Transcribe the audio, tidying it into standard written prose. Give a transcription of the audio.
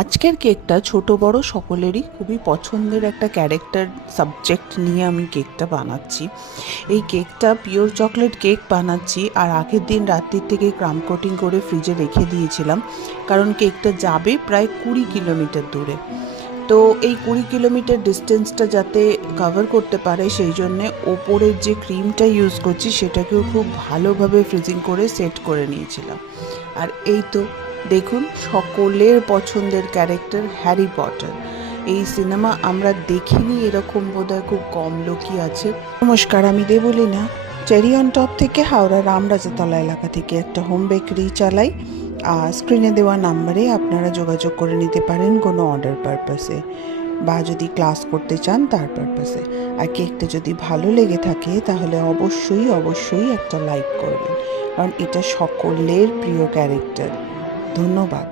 আজকের কেকটা ছোট বড় সকলেরই খুবই পছন্দের একটা ক্যারেক্টার সাবজেক্ট নিয়ে আমি কেকটা বানাচ্ছি। এই কেকটা পিওর চকলেট কেক বানাচ্ছি, আর আগের দিন রাত্রির থেকে ক্রাম কোটিং করে ফ্রিজে রেখে দিয়েছিলাম, কারণ কেকটা যাবে প্রায় 20 কিলোমিটার দূরে। তো এই 20 কিলোমিটার ডিস্টেন্সটা যাতে কভার করতে পারে সেই জন্যে ওপরের যে ক্রিমটা ইউজ করছি সেটাকেও খুব ভালোভাবে ফ্রিজিং করে সেট করে নিয়েছিলাম। আর এই তো দেখুন, সকলের পছন্দের ক্যারেক্টার হ্যারি পটার। এই সিনেমা আমরা দেখিনি এরকম বোধহয় খুব কম লোকই আছে। নমস্কার, আমি দেবলীনা। চেরি অন টপ থেকে হাওড়া রামরাজাতলা এলাকা থেকে একটা হোম বেকারি চালাই। আর স্ক্রিনে দেওয়া নাম্বারে আপনারা যোগাযোগ করে নিতে পারেন কোনো অর্ডার পারপাসে, বা যদি ক্লাস করতে চান তার পারপাসে। আর কেকটা যদি ভালো লেগে থাকে তাহলে অবশ্যই অবশ্যই একটা লাইক করবেন, কারণ এটা সকলের প্রিয় ক্যারেক্টার। ধন্যবাদ।